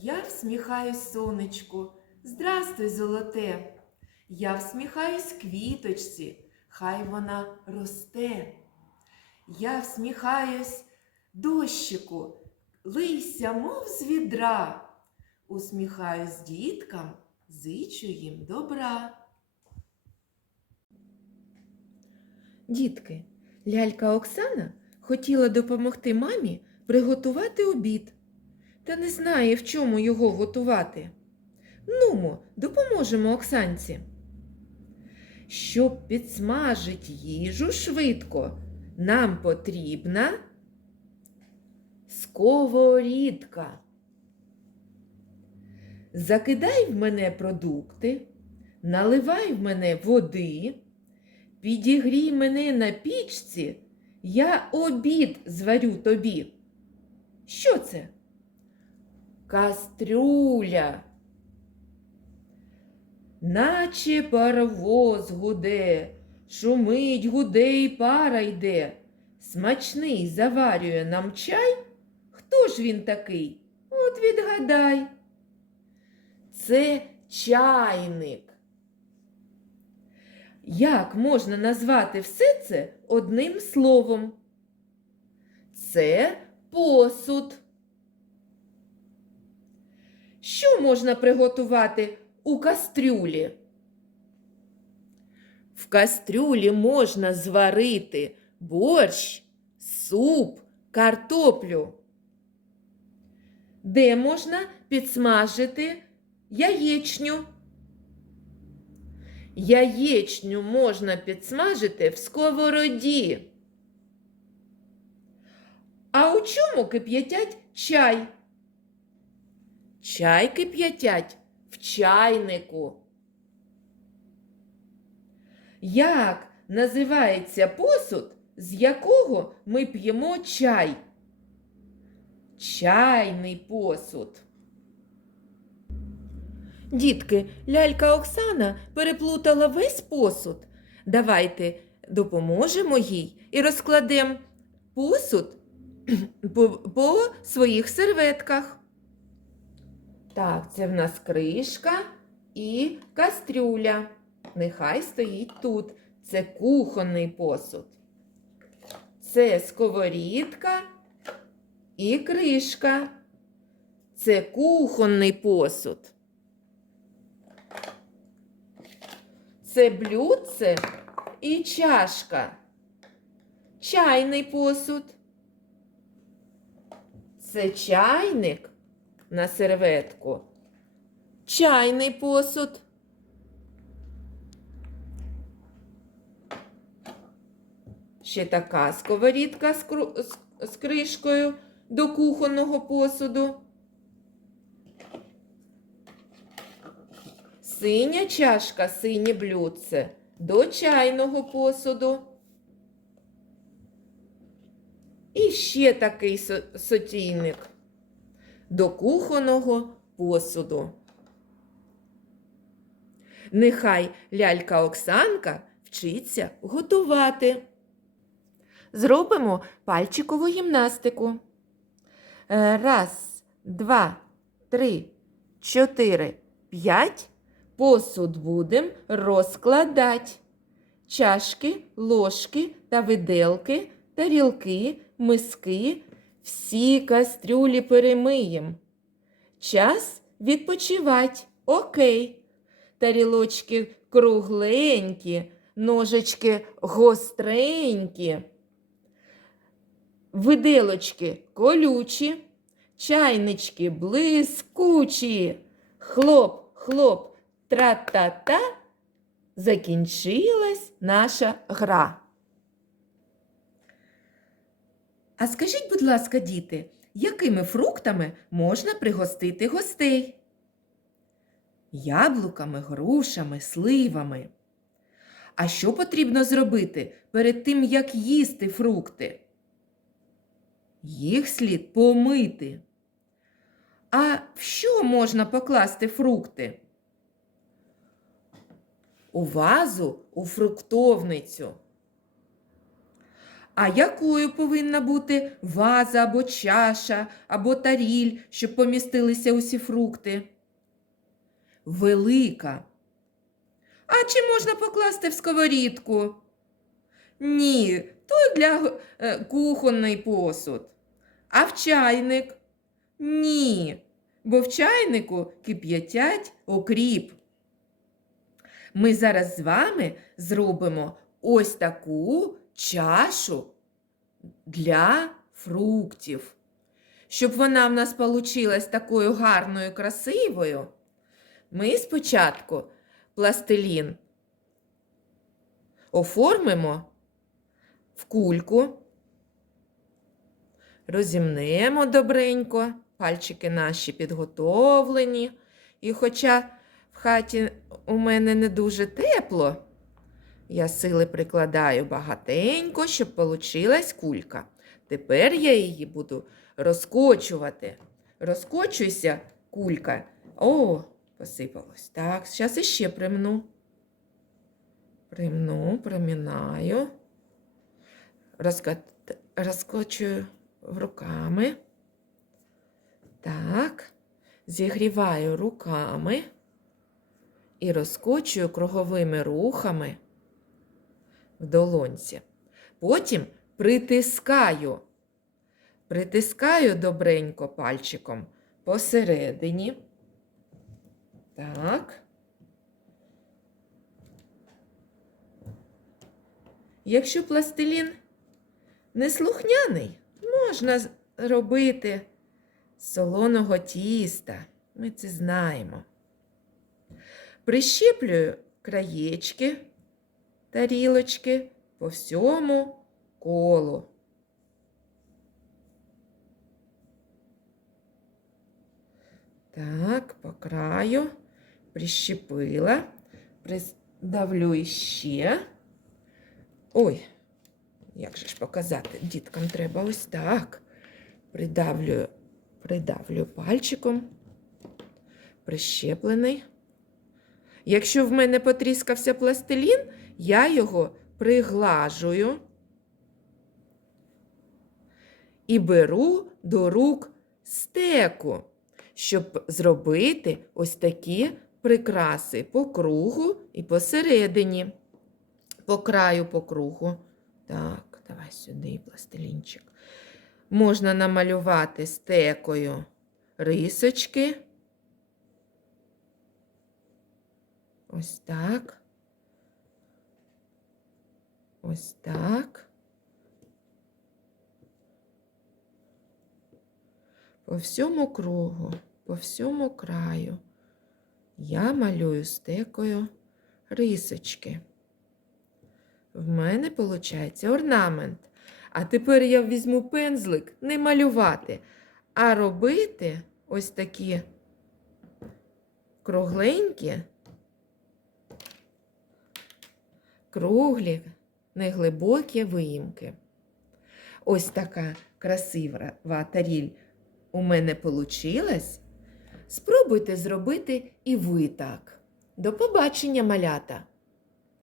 Я всміхаюсь сонечку, здрастуй, золоте. Я всміхаюсь квіточці, хай вона росте. Я всміхаюсь дощику, лийся, мов з відра. Усміхаюсь діткам, зичу їм добра. Дітки, лялька Оксана хотіла допомогти мамі приготувати обід, та не знає, в чому його готувати. Нумо, допоможемо Оксанці. Щоб підсмажить їжу швидко, нам потрібна сковорідка. Закидай в мене продукти, наливай в мене води, підігрій мене на пічці, я обід зварю тобі. Що це? Кастрюля. Наче паровоз гуде, шумить, гуде і пара йде. Смачний заварює нам чай. Хто ж він такий? От відгадай. Це чайник. Як можна назвати все це одним словом? Це посуд. Що можна приготувати у кастрюлі? В кастрюлі можна зварити борщ, суп, картоплю. Де можна підсмажити яєчню? Яєчню можна підсмажити в сковороді. А у чому кип'ятять чай? Чай кип'ятять в чайнику. Як називається посуд, з якого ми п'ємо чай? Чайний посуд. Дітки, лялька Оксана переплутала весь посуд. Давайте допоможемо їй і розкладемо посуд по, по своїх серветках. Так, це в нас кришка і кастрюля. Нехай стоїть тут. Це кухонний посуд. Це сковорідка і кришка. Це кухонний посуд. Це блюдце і чашка. Чайний посуд. Це чайник на серветку. Чайний посуд. Ще така сковорідка з, кру- з- з кришкою до кухонного посуду. Синя чашка, синє блюдце до чайного посуду. І ще такий со- сотійник до кухонного посуду. Нехай лялька Оксанка вчиться готувати. Зробимо пальчикову гімнастику. Е, Раз, два, три, чотири, п'ять. Посуд будемо розкладати. Чашки, ложки та виделки, тарілки, миски. Всі кастрюлі перемиєм. Час відпочивати. Окей. Тарілочки кругленькі, ножички гостренькі. Виделочки колючі, чайнички блискучі. Хлоп, хлоп, тра-та-та. Закінчилась наша гра. А скажіть, будь ласка, діти, якими фруктами можна пригостити гостей? Яблуками, грушами, сливами. А що потрібно зробити перед тим, як їсти фрукти? Їх слід помити. А в що можна покласти фрукти? У вазу у фруктовницю. А якою повинна бути ваза або чаша, або таріль, щоб помістилися усі фрукти? Велика. А чи можна покласти в сковорідку? Ні, то для е, кухонний посуд. А в чайник? Ні, бо в чайнику кип'ятять окріп. Ми зараз з вами зробимо ось таку чашу для фруктів. Щоб вона в нас получилась такою гарною, красивою, ми спочатку пластилін оформимо в кульку, розімнемо добренько, пальчики наші підготовлені. І хоча в хаті у мене не дуже тепло, я сили прикладаю багатенько, щоб получилась кулька. Тепер я її буду розкочувати. Розкочуйся, кулька. О, посипалось. Так, зараз іще примну. Примну, примінаю. Розка... Розкочую руками. Так, зігріваю руками і розкочую круговими рухами в долонці. Потім притискаю, притискаю добренько пальчиком посередині. Так. Якщо пластилін неслухняний, можна робити солоного тіста. Ми це знаємо. Прищеплюю краєчки тарілочки по всьому колу. Так, по краю прищепила, придавлю іще. Ой, як же ж показати? Діткам треба ось так. Придавлю, придавлю пальчиком, прищеплений. Якщо в мене потріскався пластилін, я його приглажую і беру до рук стеку, щоб зробити ось такі прикраси по кругу і посередині, по краю по кругу. Так, давай сюди пластилінчик. Можна намалювати стекою рисочки. Ось так. Ось так. По всьому кругу, по всьому краю я малюю стекою рисочки. В мене виходить орнамент. А тепер я візьму пензлик не малювати, а робити ось такі кругленькі, круглі, неглибокі виїмки. Ось така красива таріль у мене получилась. Спробуйте зробити і ви так. До побачення, малята!